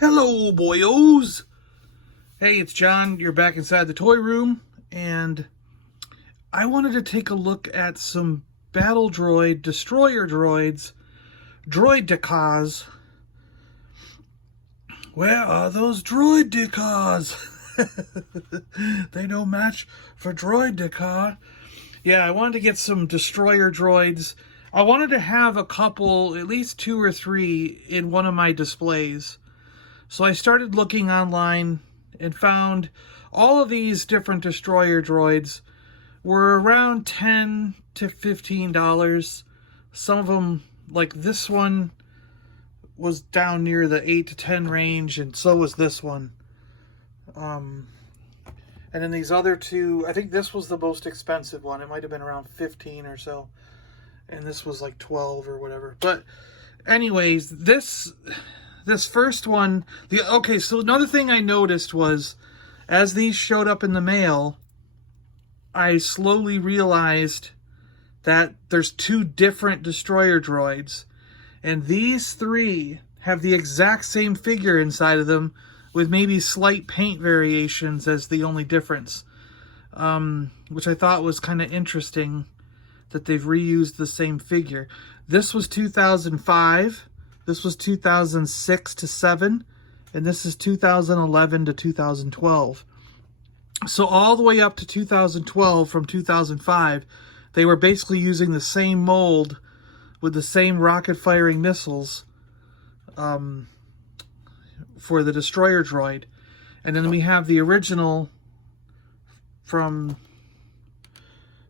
Hello, boyos! Hey, it's John. You're back inside the toy room, and I wanted to take a look at some battle droid, destroyer droids, Droidekas. Where are those Droidekas? They no match for Droideka. Yeah, I wanted to get some destroyer droids. I wanted to have a couple, at least 2 or 3, in one of my displays. So I started looking online and found all of these different destroyer droids were around $10 to $15. Some of them, like this one, was down near the 8 to 10 range, and so was this one. And then these other two, I think this was the most expensive one. It might have been around 15 or so. And this was like 12 or whatever. But anyways, this first one, okay, so another thing I noticed was, as these showed up in the mail, I slowly realized that there's 2 different destroyer droids, and these 3 have the exact same figure inside of them, with maybe slight paint variations as the only difference, which I thought was kind of interesting that they've reused the same figure. This was 2005. This was 2006 to 7, and this is 2011 to 2012. So all the way up to 2012 from 2005, they were basically using the same mold with the same rocket-firing missiles for the destroyer droid. And then we have the original from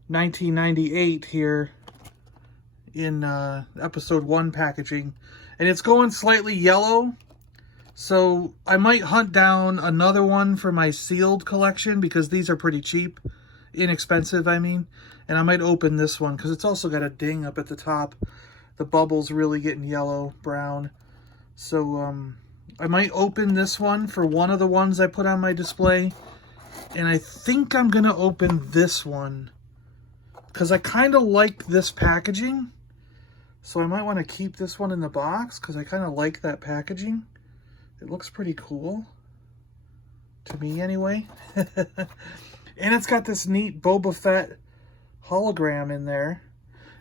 1998 here in episode 1 packaging. And it's going slightly yellow, so I might hunt down another one for my sealed collection, because these are pretty cheap, inexpensive, I mean. And I might open this one, because it's also got a ding up at the top. The bubble's really getting yellow, brown. So I might open this one for one of the ones I put on my display. And I think I'm going to open this one, because I kind of like this packaging. So I might want to keep this one in the box, because I kind of like that packaging. It looks pretty cool. To me, anyway. And it's got this neat Boba Fett hologram in there.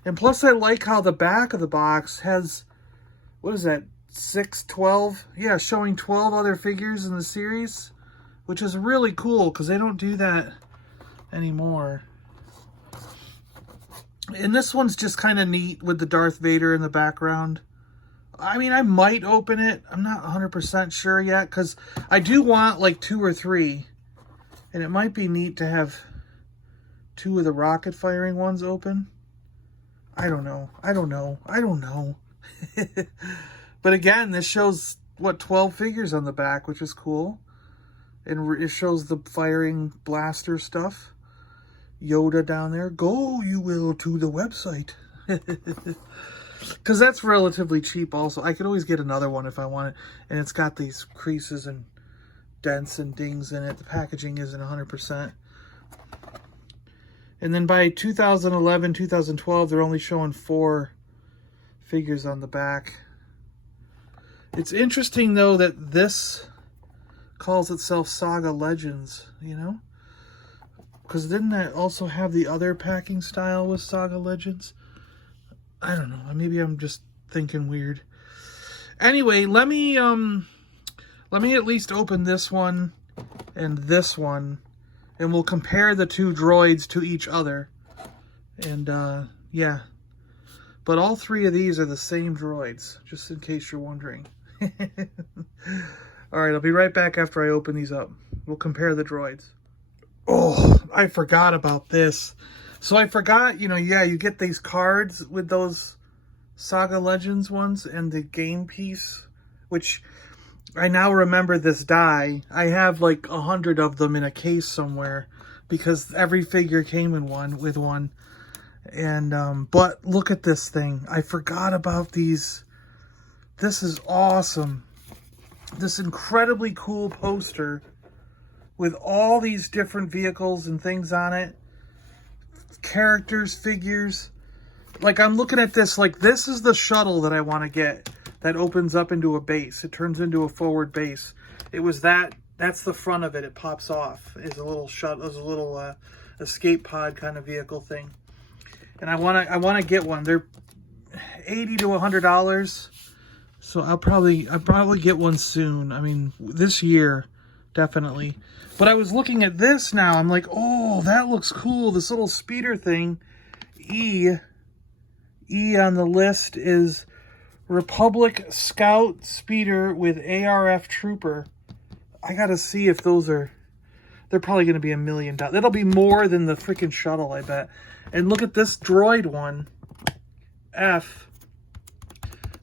And plus I like how the back of the box has, what is that, 12? Yeah, showing 12 other figures in the series. Which is really cool, because they don't do that anymore. And this one's just kind of neat with the Darth Vader in the background. I mean, I might open it. I'm not 100% sure yet, because I do want like 2 or 3. And it might be neat to have 2 of the rocket firing ones open. I don't know. But again, this shows, what, 12 figures on the back, which is cool. And it shows the firing blaster stuff. Yoda down there. Go, you will, to the website. Because that's relatively cheap also. I could always get another one if I want it. And it's got these creases and dents and dings in it. The packaging isn't 100%. And then by 2011, 2012, they're only showing 4 figures on the back. It's interesting, though, that this calls itself Saga Legends, you know? Because didn't that also have the other packing style with Saga Legends? I don't know. Maybe I'm just thinking weird. Anyway, let me at least open this one and this one, and we'll compare the 2 droids to each other. And yeah. But all 3 of these are the same droids, just in case you're wondering. Alright, I'll be right back after I open these up. We'll compare the droids. Oh, I forgot about this. So I forgot, yeah, you get these cards with those Saga Legends ones and the game piece, which I now remember this die. I have like 100 of them in a case somewhere, because every figure came in with one. And, but look at this thing. I forgot about these. This is awesome. This incredibly cool poster with all these different vehicles and things on it. Characters, figures. Like, I'm looking at this, like, this is the shuttle that I want to get. that opens up into a base. It turns into a forward base. It was that's the front of it. It pops off. Is a little escape pod kind of vehicle thing. And I want to get one. They're $80 to $100. So I'll probably get one soon. I mean, this year, definitely. But I was looking at this now. I'm like, oh, that looks cool. This little speeder thing. E on the list is Republic Scout Speeder with ARF Trooper. I gotta see if those are... They're probably going to be $1 million. That'll be more than the freaking shuttle, I bet. And look at this droid one. F.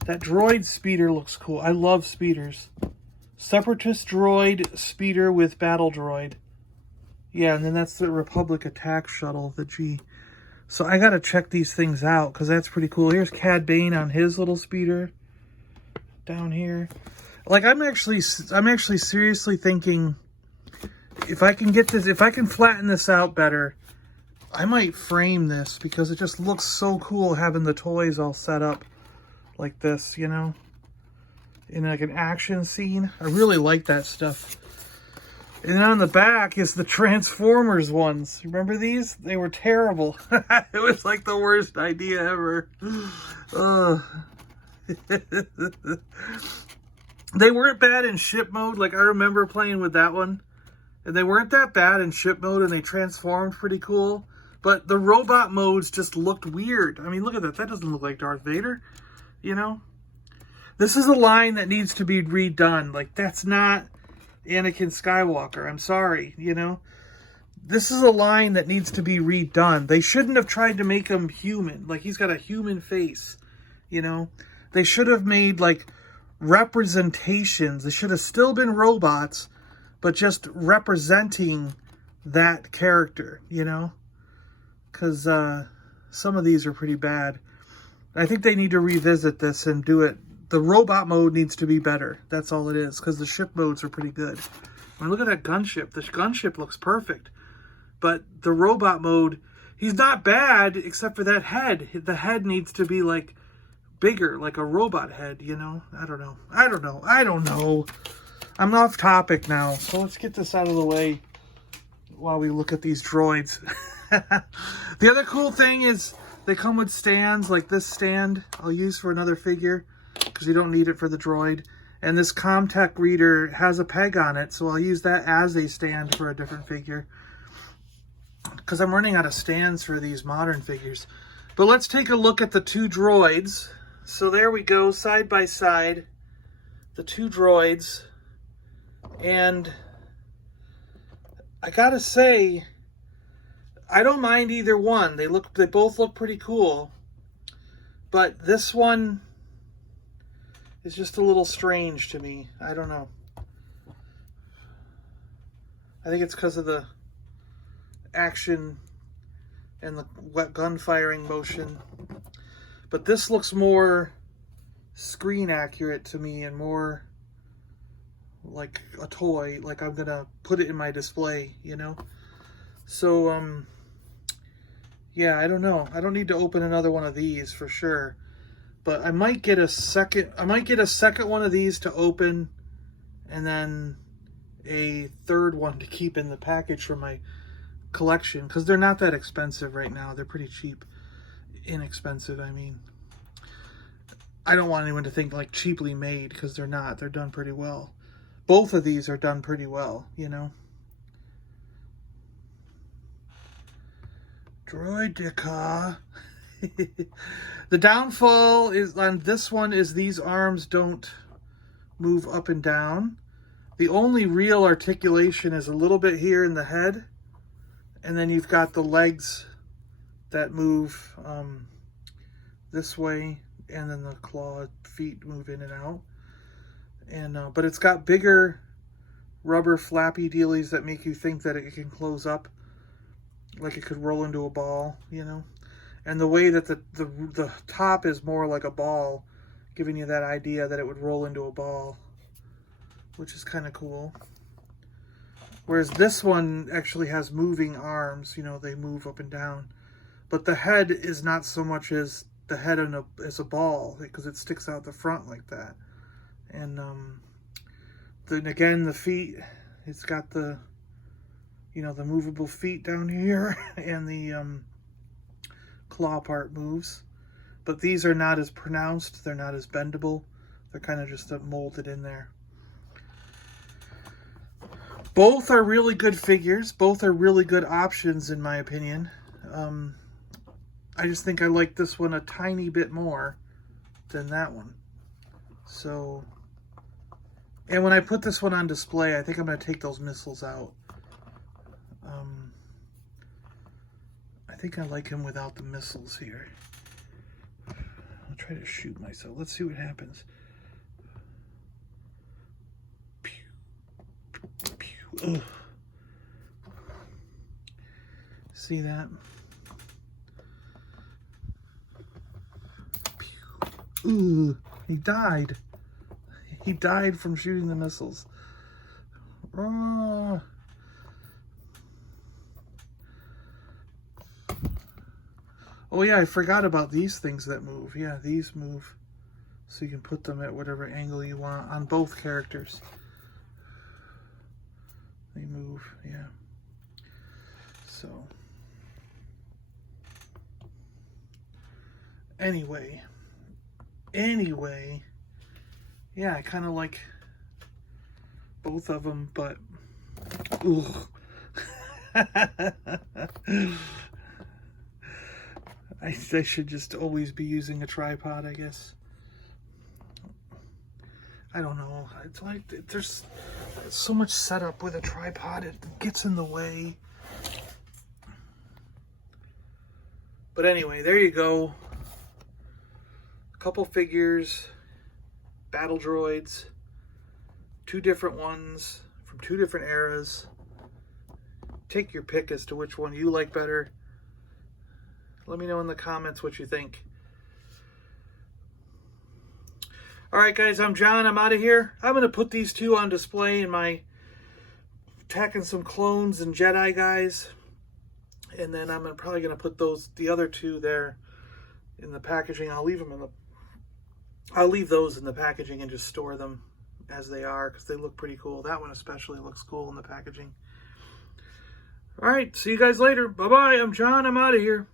That droid speeder looks cool. I love speeders. Separatist droid speeder with battle droid. Yeah, and then that's the Republic attack shuttle, the G. So I got to check these things out because that's pretty cool. Here's Cad Bane on his little speeder down here. Like, I'm actually seriously thinking, if I can get this, if I can flatten this out better, I might frame this because it just looks so cool having the toys all set up like this, you know, in like an action scene. I really like that stuff. And then on the back is the Transformers ones. Remember these? They were terrible. It was like the worst idea ever. They weren't bad in ship mode. Like, I remember playing with that one. And they weren't that bad in ship mode, and they transformed pretty cool. But the robot modes just looked weird. I mean, look at that. That doesn't look like Darth Vader, you know? This is a line that needs to be redone. Like, that's not Anakin Skywalker. I'm sorry, you know? This is a line that needs to be redone. They shouldn't have tried to make him human. Like, he's got a human face, you know? They should have made, like, representations. They should have still been robots, but just representing that character, you know? Because some of these are pretty bad. I think they need to revisit this and do it. The robot mode needs to be better. That's all it is, because the ship modes are pretty good. I mean, look at that gunship. The gunship looks perfect. But the robot mode, he's not bad, except for that head. The head needs to be, like, bigger, like a robot head, you know? I don't know. I'm off topic now, so let's get this out of the way while we look at these droids. The other cool thing is they come with stands, like this stand I'll use for another figure because you don't need it for the droid. And this Comtech reader has a peg on it, so I'll use that as a stand for a different figure because I'm running out of stands for these modern figures. But let's take a look at the two droids. So there we go, side by side, the two droids. And I gotta say, I don't mind either one. They both look pretty cool. But this one is just a little strange to me. I don't know. I think it's because of the action and the wet gun firing motion. But this looks more screen accurate to me and more like a toy, like I'm gonna put it in my display, you know? So, yeah, I don't know. I don't need to open another one of these for sure. But I might get a second one of these to open and then a third one to keep in the package for my collection because they're not that expensive right now. They're pretty cheap. Inexpensive, I mean. I don't want anyone to think like cheaply made because they're not. They're done pretty well. Both of these are done pretty well, you know. Droideka. The downfall is on this one is these arms don't move up and down. The only real articulation is a little bit here in the head. And then you've got the legs that move this way. And then the clawed feet move in and out. And but it's got bigger rubber flappy dealies that make you think that it can close up. Like it could roll into a ball, you know. And the way that the top is more like a ball, giving you that idea that it would roll into a ball, which is kind of cool. Whereas this one actually has moving arms, you know, they move up and down. But the head is not so much as the head as a ball because it sticks out the front like that. And then again, the feet, it's got the, you know, the movable feet down here, and the claw part moves. But these are not as pronounced. They're not as bendable. They're kind of just molded in there. Both are really good figures. Both are really good options, in my opinion. I just think I like this one a tiny bit more than that one. So, and when I put this one on display, I think I'm going to take those missiles out. I think I like him without the missiles here. I'll try to shoot myself. Let's see what happens. Pew, pew. Ugh. See that? Ooh, he died. He died from shooting the missiles. Oh. Oh yeah, I forgot about these things that move. Yeah, these move. So you can put them at whatever angle you want on both characters. They move, yeah. So. Anyway, yeah, I kind of like both of them, but ugh. I should just always be using a tripod, I guess. I don't know. It's like there's so much setup with a tripod, it gets in the way. But anyway, there you go. Couple figures, battle droids, two different ones from two different eras. Take your pick as to which one you like better. Let me know in the comments what you think. Alright guys, I'm John. I'm out of here. I'm going to put these two on display in my attacking some clones and Jedi guys. And then I'm probably going to put the other two there in the packaging. I'll leave those in the packaging and just store them as they are because they look pretty cool. That one especially looks cool in the packaging. All right, see you guys later. Bye-bye. I'm John. I'm out of here.